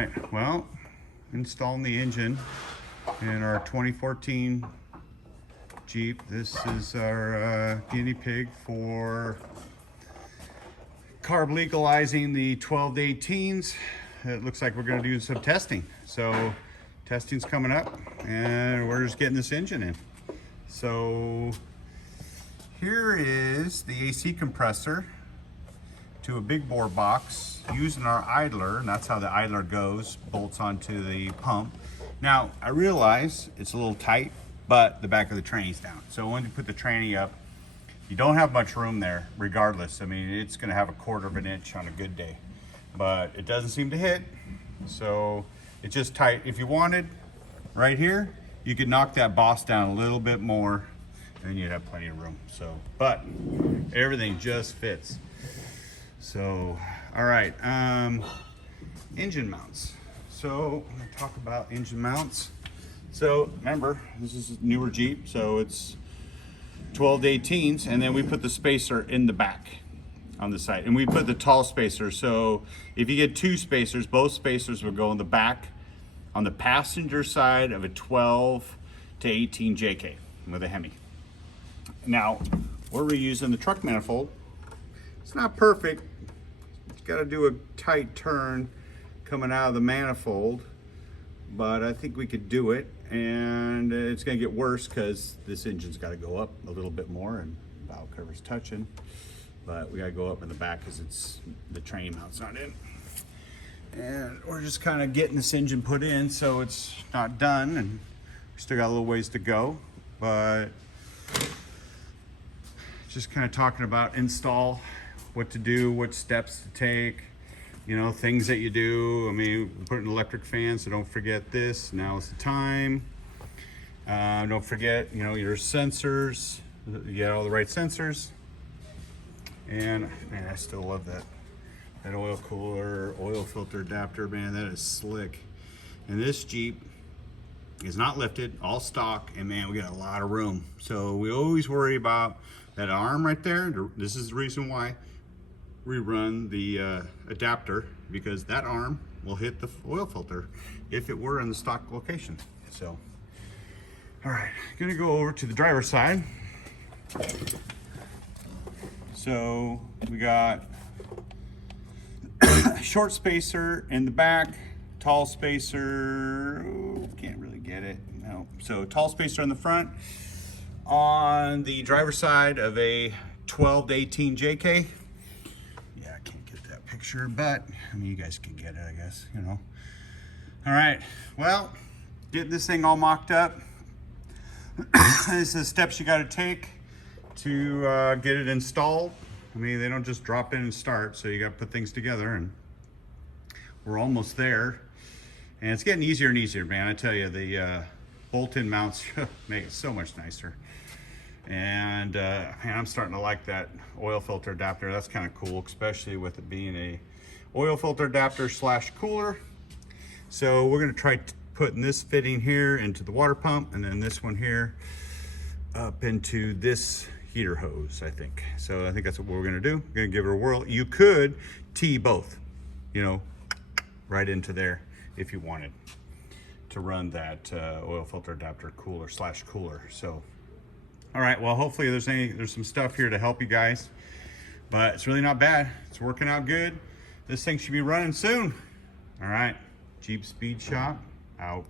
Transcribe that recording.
right, well, installing the engine in our 2014 Jeep. This is our guinea pig for carb legalizing the 12 to 18s. It looks like we're going to do some testing. So testing's coming up and we're just getting this engine in. So here is the AC compressor to a big bore box using our idler, and that's how the idler goes, bolts onto the pump. Now I realize it's a little tight, but the back of the tranny's down. So when you put the tranny up, you don't have much room there regardless. I mean, it's gonna have a 1/4 of an inch on a good day, but it doesn't seem to hit. So it's just tight. If you wanted right here, you could knock that boss down a little bit more and you'd have plenty of room. So, but everything just fits. So, all right, engine mounts. So I'm gonna talk about engine mounts. So remember, this is a newer Jeep, so it's 12 to 18s, and then we put the spacer in the back on the side, and we put the tall spacer. So if you get 2 spacers, both spacers will go in the back on the passenger side of a 12 to 18 JK with a Hemi. Now, we're reusing the truck manifold. It's not perfect. It's got to do a tight turn coming out of the manifold, but I think we could do it. And it's going to get worse because this engine's got to go up a little bit more, and valve cover's touching. But we got to go up in the back because it's the tranny mount's not in. And we're just kind of getting this engine put in, so it's not done, and we still got a little ways to go. But just kind of talking about install, what to do, what steps to take, you know, things that you do. I mean, put an electric fan, so don't forget this. Now is the time. Don't forget, you know, your sensors. You get all the right sensors. And man, I still love that oil cooler, oil filter adapter. Man, that is slick. And this Jeep is not lifted, all stock, and man, we got a lot of room. So we always worry about that arm right there. This is the reason why we run the adapter, because that arm will hit the oil filter if it were in the stock location. So, all right, gonna go over to the driver's side. So we got a short spacer in the back, tall spacer, can't really get it, no. So tall spacer in the front. On the driver's side of a 12 to 18 JK. Yeah, I can't get that picture, but I mean, you guys can get it, I guess, you know. All right, well, getting this thing all mocked up. This is the steps you got to take to get it installed. I mean, they don't just drop in and start, so you got to put things together, and we're almost there. And it's getting easier and easier, man. I tell you, the bolt-in mounts make it so much nicer. And man, I'm starting to like that oil filter adapter. That's kind of cool, especially with it being a oil filter adapter slash cooler. So we're going to try putting this fitting here into the water pump, and then this one here up into this heater hose, I think. So I think that's what we're going to do. We're going to give it a whirl. You could tee both, you know, right into there if you wanted to run that oil filter adapter cooler slash cooler. So all right, well, hopefully there's some stuff here to help you guys, but it's really not bad. It's working out good. This thing should be running soon. All right, Jeep Speed Shop out.